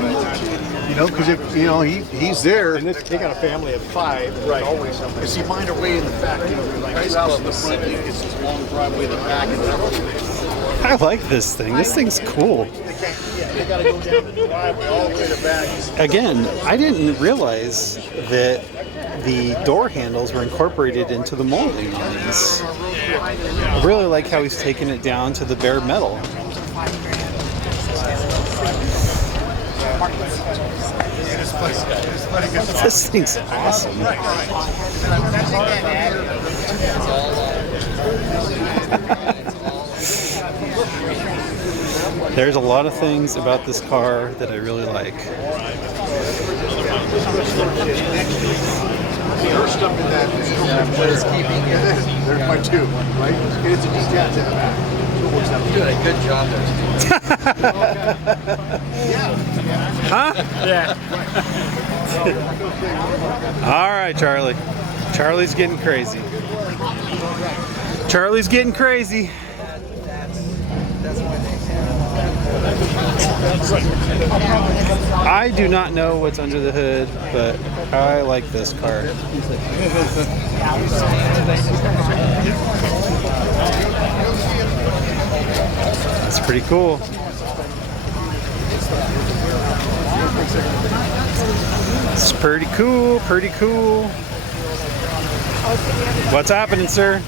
pretty much. You know, because if you know he's there. And they got a family of 5. Right. Always somebody. See, mine are way in the back. You know, like out of the front, it's this long driveway in the back, and I like this thing. This thing's cool. they got to go down the driveway all the way to the back. Again, I didn't realize that the door handles were incorporated into the molding on these. I really like how he's taken it down to the bare metal. This thing's awesome. There's a lot of things about this car that I really like. There's stuff in that. What is keeping it? There's my 2, right? And it's a detached in the back. You're doing a good job there. Huh? Yeah. All right, Charlie. Charlie's getting crazy. Charlie's getting crazy. I do not know what's under the hood, but I like this car. It's pretty cool. It's pretty cool, pretty cool. What's happening, sir?